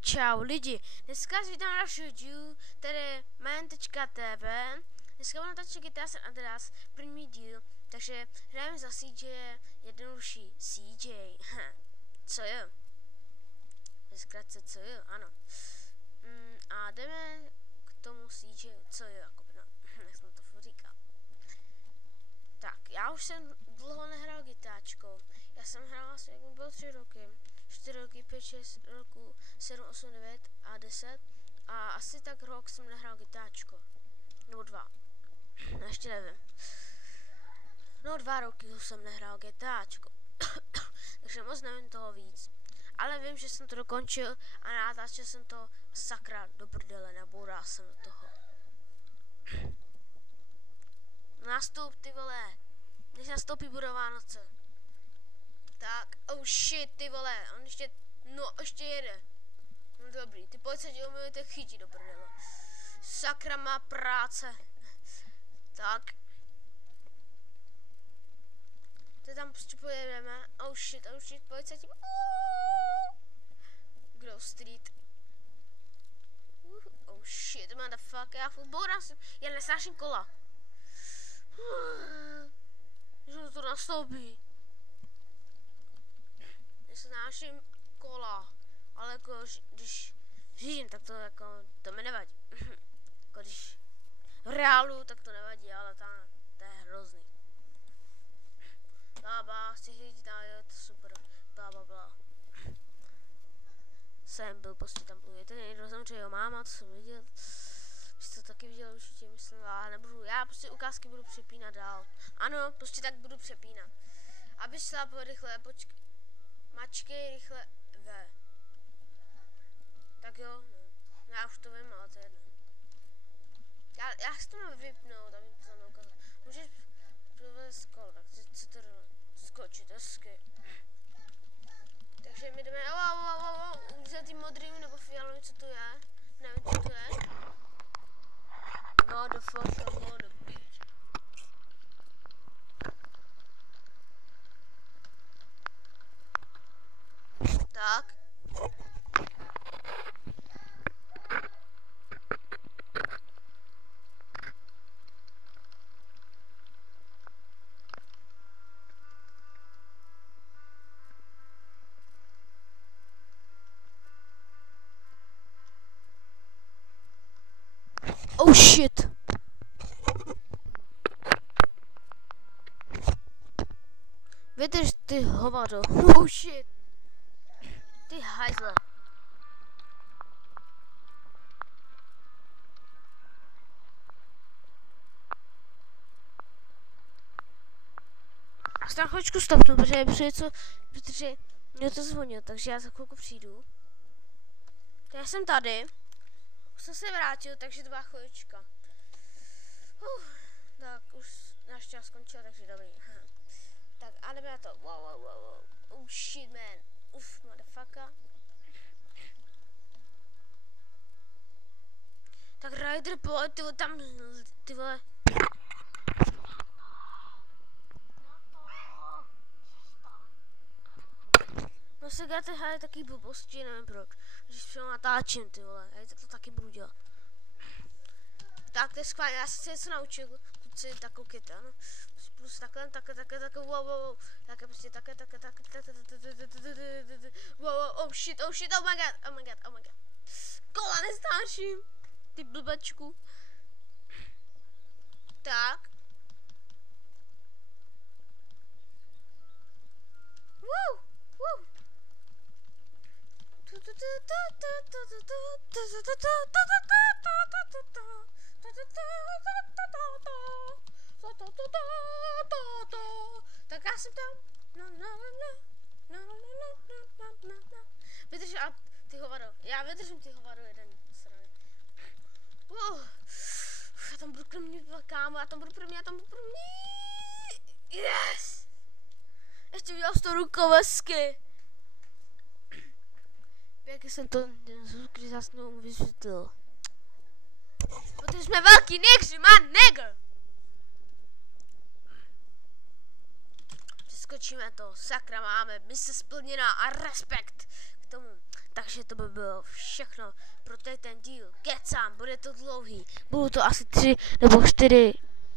Čau lidi, dneska vás vítám na dalšího dílu, tady Man.tv. Dneska budu natáčet GTA San Andreas, první díl, takže hrajeme za CJ, jednodušší CJ. Co je? Zkrátce co je, ano. A jdeme k tomu CJ, co je, jako no, jak jsem to říkal. Tak, já už jsem dlouho nehrál GTAčko, já jsem hrál vlastně, jak mi bylo 3 roky. 4 roky, 5, 6 roku, 7, 8, 9 a 10 a asi tak rok jsem nehrál GTAčko. Nebo 2. No, ještě nevím. No 2 roky jsem nehrál GTAčko. Takže moc nevím toho víc. Ale vím, že jsem to dokončil a natáčel jsem to sakra do prdele, neboural jsem do toho. Nastup, ty vole. Než nastoupí, budou Vánoce. Tak, oh shit, ty vole, on ještě, no ještě jede. No dobrý, ty policajti umíte chytit do prdele. Sakra má práce. Tak. Teď tam prostě pojedeme, oh shit, policajti. Grove Street. Oh shit, motherfucker, já fotbal jsem, já nesnáším kola. Že to nastoupí. Nesnáším kola, ale jako když řídím, tak to jako, to mi nevadí. Jako když v reálu, tak to nevadí, ale to je hrozný. Bába, chci říct, je to super, bla. Jsem byl prostě tam, je to někdo zemře, jeho máma, to jsem viděl. Jsi to taky viděl určitě, myslím, ale nebudu, já prostě ukázky budu přepínat dál. Ano, prostě tak budu přepínat. Aby šla rychle, počkej. Mačkej rychle V. Tak jo, no. Já už to vím, ale to je jedno. Já si to mám vypnout, aby to tam ukázal. Můžeš provést kolo, tak co to skočit, hezky. Takže my jdeme, za tím modrým nebo fialovým, co to je? Nevím, co to je. No, the fuck, I'm on the beach. Tak. Oh shit. Vydrž ty hovado. Oh shit. Ty hajzle. Já se tam chvíličku stopnu, protože mě to zvonil, takže já za chvilku přijdu. Tak já jsem tady. Už jsem se vrátil, takže to byla chvílička. Tak už náš čas skončil, takže dobrý. Tak a jdeme na to. Wow. Oh shit, man. Motherfucker. Tak Rider, pojď, ty vole, tam, ty vole. No se děláte hlavně taky blbosti, nevím proč. Když se natáčím, ty vole, já to taky budu dělat. Tak to je skvělé, já jsem se něco naučil, kluci, tak koukejte, ano. Plus takhle, wow, takhle prostě takhle, wow, oh shit, oh my god. Kola nestáším, ty blbačku. Tak. Wow. Tak já jsem tam. Vydrž, a ty hovado. Já vydržím ty hovado jeden strany. Já tam budu první, kámo, já tam budu první. Yes! Ještě udělal 100 rukovesky. Jak jsem to zvukli zasnou vysvětlil. Protože jsme velký negři, man, negr! Přeskočíme to, sakra, máme mise splněná a respekt k tomu. Takže Takže to by bylo všechno pro ten díl. Kecám, bude to dlouhý. Budou to asi 3 nebo 4.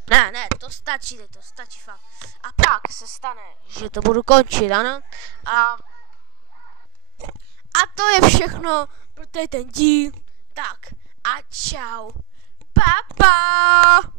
Ne, to stačí, to stačí fakt. A pak se stane, že to budu končit, ano? A to je všechno pro ten díl. Tak a čau. Pa.